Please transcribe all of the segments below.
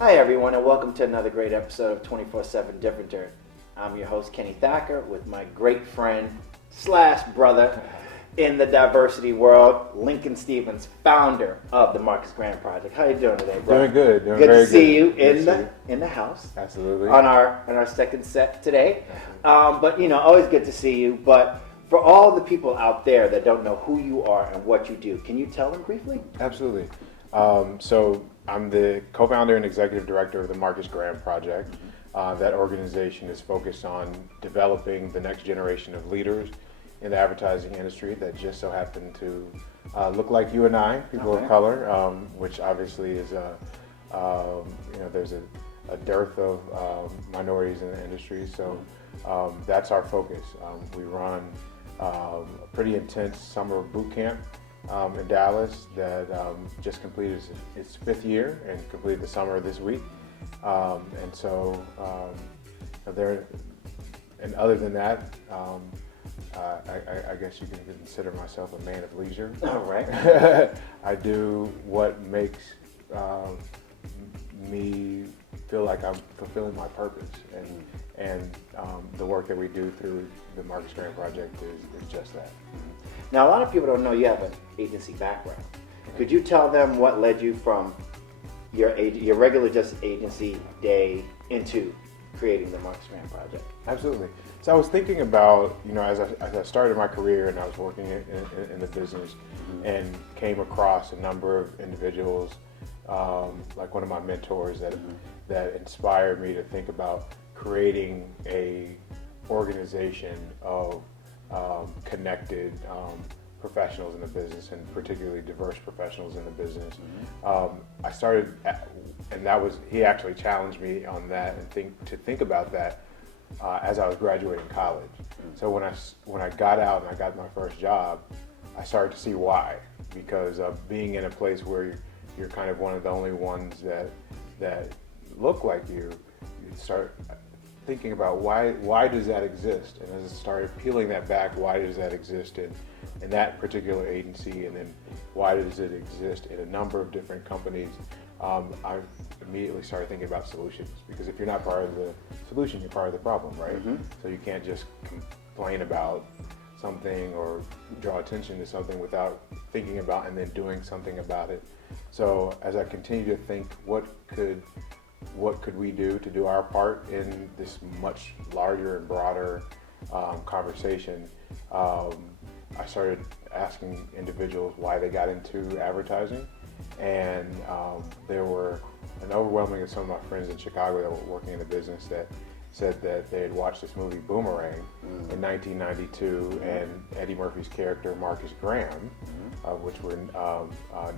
Hi everyone, and welcome to another great episode of 24/7 Differenter. I'm your host Kenny Thacker with my great friend slash brother in the diversity world, Lincoln Steffens, founder of the Marcus Graham Project. How you doing today, bro? Doing good. Good to see you in the house. Absolutely. On our second set today. But always good to see you. But for all the people out there that don't know who you are and what you do, can you tell them briefly? Absolutely. So I'm the co-founder and executive director of the Marcus Graham Project. That organization is focused on developing the next generation of leaders in the advertising industry that just so happen to look like you and I, people of color, which obviously is there's a dearth of minorities in the industry. So that's our focus. We run a pretty intense summer boot camp in Dallas that just completed its 5th year and completed the summer this week. And other than that, I guess you can consider myself a man of leisure. All right. I do what makes me feel like I'm fulfilling my purpose, and the work that we do through the Marcus Graham Project is just that. Now, a lot of people don't know you have an agency background. Could you tell them what led you from your regular just agency day into creating the Marcus Graham Project? Absolutely. So I was thinking about, as I started my career and I was working in the business, and came across a number of individuals, like one of my mentors that inspired me to think about creating a organization of connected professionals in the business, and particularly diverse professionals in the business. I started, he actually challenged me on that and think about that as I was graduating college. So when I got out and I got my first job, I started to see why, because being in a place where you're kind of one of the only ones that look like you start thinking about why does that exist, and as I started peeling that back, why does that exist in that particular agency, and then why does it exist in a number of different companies, I immediately started thinking about solutions, because if you're not part of the solution, you're part of the problem, right? So you can't just complain about something or draw attention to something without thinking about and then doing something about it. So as I continue to think, what could we do to do our part in this much larger and broader conversation, I started asking individuals why they got into advertising, and there were an overwhelming of some of my friends in Chicago that were working in the business that said that they had watched this movie Boomerang in 1992, and Eddie Murphy's character Marcus Graham, which we're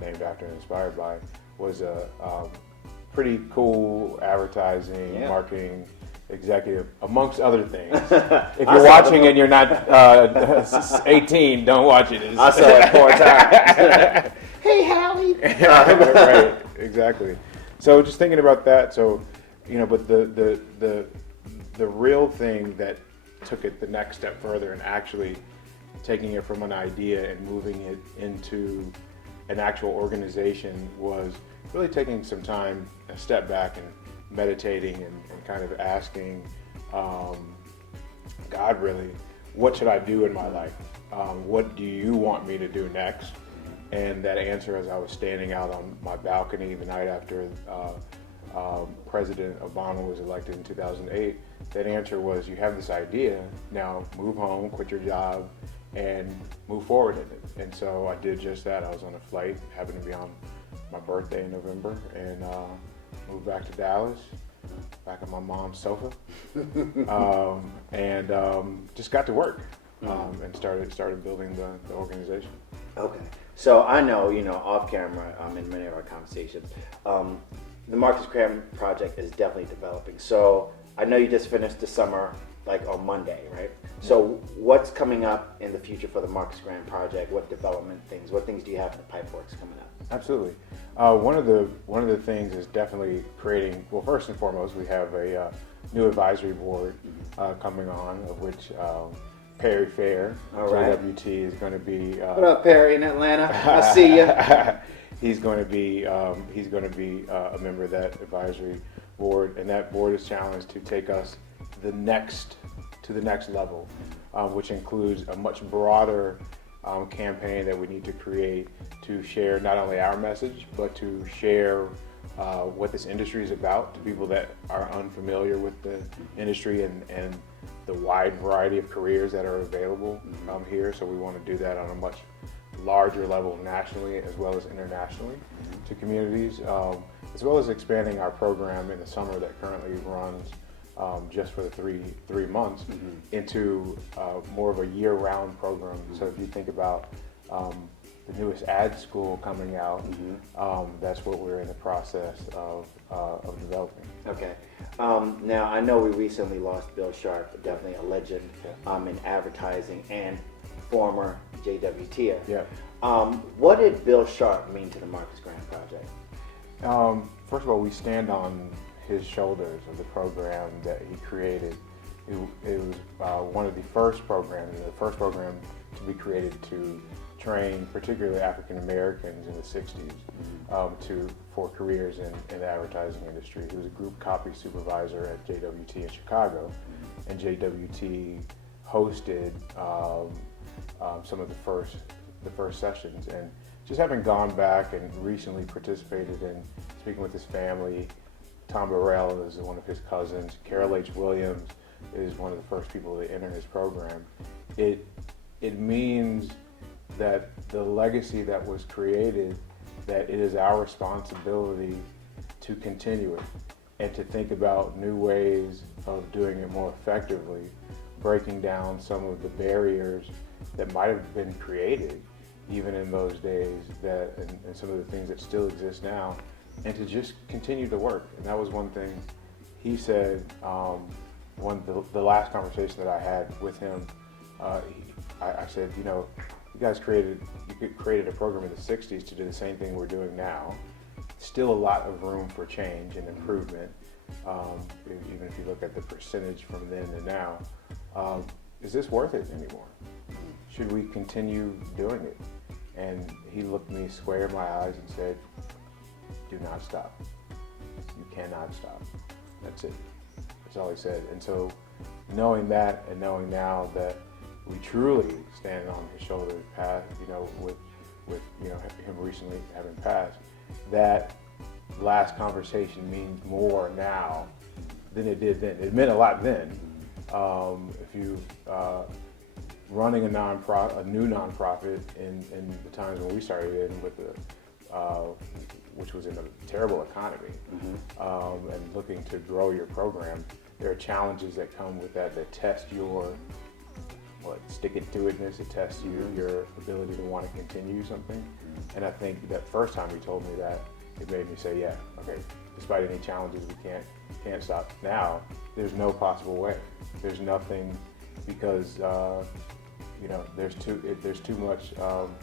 named after and inspired by, was a pretty cool advertising, marketing executive, amongst other things. If you're watching and you're not 18, don't watch it. I saw it 4 times. Hey, Hallie. Right, exactly. So just thinking about that. So, but the real thing that took it the next step further and actually taking it from an idea and moving it into an actual organization was really taking some time, a step back, and meditating and kind of asking God, really, what should I do in my life? What do you want me to do next? And that answer, as I was standing out on my balcony the night after President Obama was elected in 2008, that answer was, you have this idea, now move home, quit your job, and move forward in it. And so I did just that. I was on a flight, happened to be on my birthday in November, and moved back to Dallas, back on my mom's sofa, and just got to work, and started building the organization. Okay, so I know, off camera, in many of our conversations, the Marcus Graham Project is definitely developing. So I know you just finished the summer, like on Monday, right? So what's coming up in the future for the Marcus Graham Project? What things do you have in the pipeworks coming up? Absolutely. One of the things is definitely creating. Well, first and foremost, we have a new advisory board coming on, of which Perry Fair, JWT, is going to be. What up, Perry in Atlanta? I see you. he's going to be a member of that advisory board, and that board is challenged to take us to the next level, which includes a much broader campaign that we need to create to share not only our message, but to share what this industry is about to people that are unfamiliar with the industry and the wide variety of careers that are available here. So we want to do that on a much larger level nationally as well as internationally to communities, as well as expanding our program in the summer that currently runs just for the three months into more of a year-round program. So if you think about the newest ad school coming out, that's what we're in the process of developing. Okay. Now, I know we recently lost Bill Sharp, definitely a legend in advertising and former JWTer. Yeah. What did Bill Sharp mean to the Marcus Graham Project? First of all, we stand on his shoulders of the program that he created. It was one of the first programs, the first program to be created to train particularly African Americans in the 60s for careers in the advertising industry. He was a group copy supervisor at JWT in Chicago, and JWT hosted some of the first sessions. And just having gone back and recently participated in speaking with his family, Tom Burrell is one of his cousins, Carol H. Williams is one of the first people to enter his program. It means that the legacy that was created, that it is our responsibility to continue it and to think about new ways of doing it more effectively, breaking down some of the barriers that might have been created even in those days, and some of the things that still exist now, and to just continue to work. And that was one thing he said, the last conversation that I had with him, I said, you guys created a program in the 60s to do the same thing we're doing now. Still a lot of room for change and improvement, even if you look at the percentage from then to now. Is this worth it anymore? Should we continue doing it? And he looked me square in my eyes and said, do not stop. You cannot stop. That's it. That's all he said. And so knowing that and knowing now that we truly stand on his shoulders, with him recently having passed, that last conversation means more now than it did then. It meant a lot then. If you running a new nonprofit in the times when we started in with which was in a terrible economy, and looking to grow your program, there are challenges that come with that test your stick-it-to-itness, it tests your ability to want to continue something. And I think that first time he told me that, it made me say, yeah, okay, despite any challenges, we can't stop. Now, there's no possible way. There's nothing, because there's too much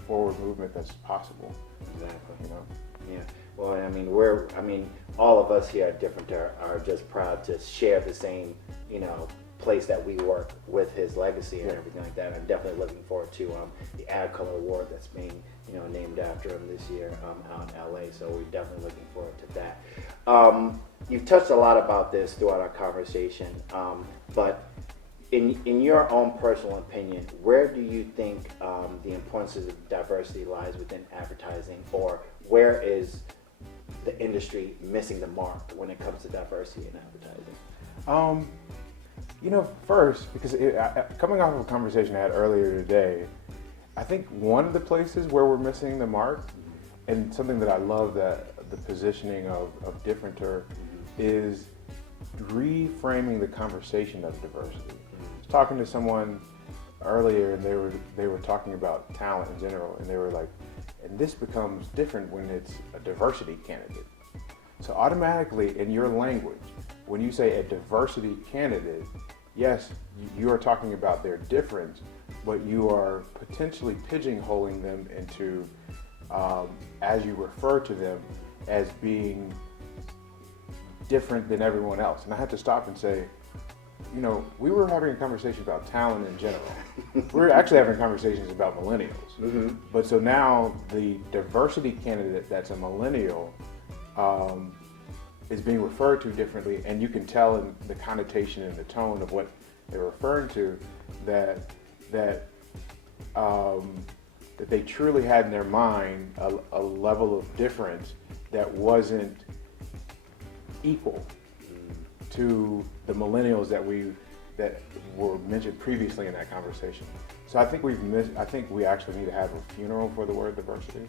forward movement that's possible. Exactly. Yeah. Well, all of us here at Different are just proud to share the same, place that we work with his legacy and everything like that. I'm definitely looking forward to the Ad Color Award that's being, named after him this year out in LA. So we're definitely looking forward to that. You've touched a lot about this throughout our conversation, but in your own personal opinion, where do you think the importance of diversity lies within advertising, or where is the industry missing the mark when it comes to diversity in advertising? First, because coming off of a conversation I had earlier today, I think one of the places where we're missing the mark, and something that I love that the positioning of Differenter is reframing the conversation of diversity. I was talking to someone earlier, and they were talking about talent in general, and they were like, and this becomes different when it's a diversity candidate. So automatically in your language, when you say a diversity candidate, yes, you are talking about their difference, but you are potentially pigeonholing them into, as you refer to them, as being different than everyone else. And I had to stop and say, you know, we were having a conversation about talent in general. We were actually having conversations about millennials. Mm-hmm. But so now the diversity candidate that's a millennial is being referred to differently, and you can tell in the connotation and the tone of what they're referring to that they truly had in their mind a level of difference that wasn't equal to the millennials that were mentioned previously in that conversation. So I think I think we actually need to have a funeral for the word diversity,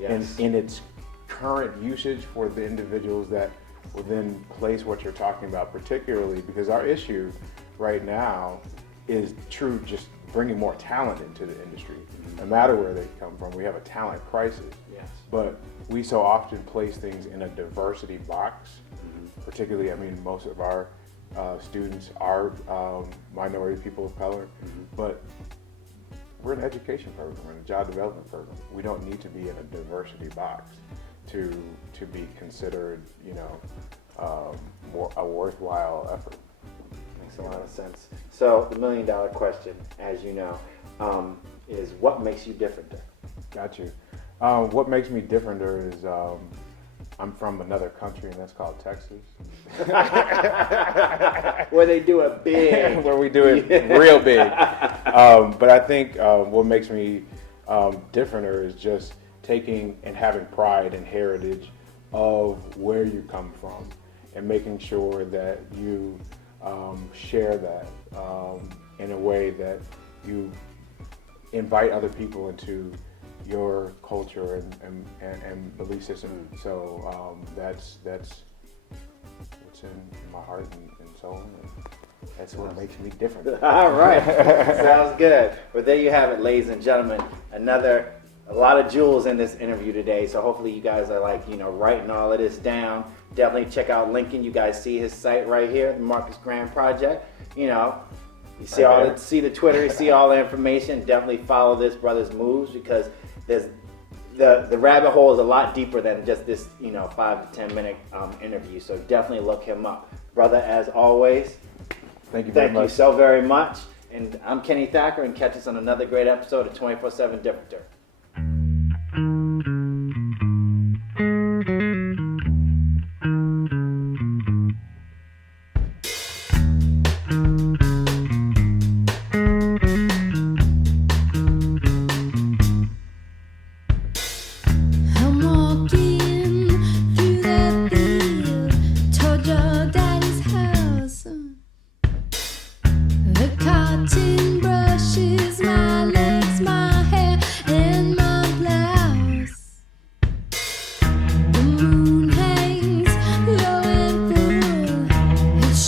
Yes. in its current usage for the individuals that will then place what you're talking about, particularly because our issue right now is true just bringing more talent into the industry. No matter where they come from, we have a talent crisis. Yes. But we so often place things in a diversity box. Particularly, I mean, most of our students are minority people of color, but we're an education program, we're in a job development program. We don't need to be in a diversity box to be considered, you know, a worthwhile effort. Makes a lot of sense. So the $1 million question, as you know, is what makes you different? Got you. What makes me different is I'm from another country, and that's called Texas. Where they do it big. Where we do it real big. But I think what makes me differenter is just taking and having pride and heritage of where you come from and making sure that you share that in a way that you invite other people into your culture and belief system. So that's what's in my heart and soul. And that's what makes me different. All right, sounds good. Well, there you have it, ladies and gentlemen. A lot of jewels in this interview today. So hopefully you guys are writing all of this down. Definitely check out Lincoln. You guys see his site right here, the Marcus Graham Project. You see see the Twitter, you see all the information. Definitely follow this brother's moves because there's the rabbit hole is a lot deeper than just this 5 to 10 minute interview. So definitely look him up, brother. As always, thank you very much. Thank you so very much. And I'm Kenny Thacker, and catch us on another great episode of 24/7 Differenter.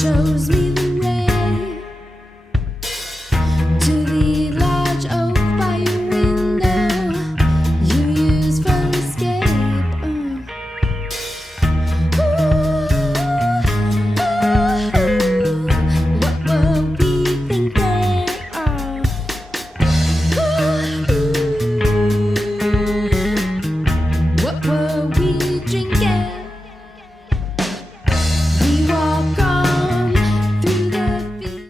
Shows me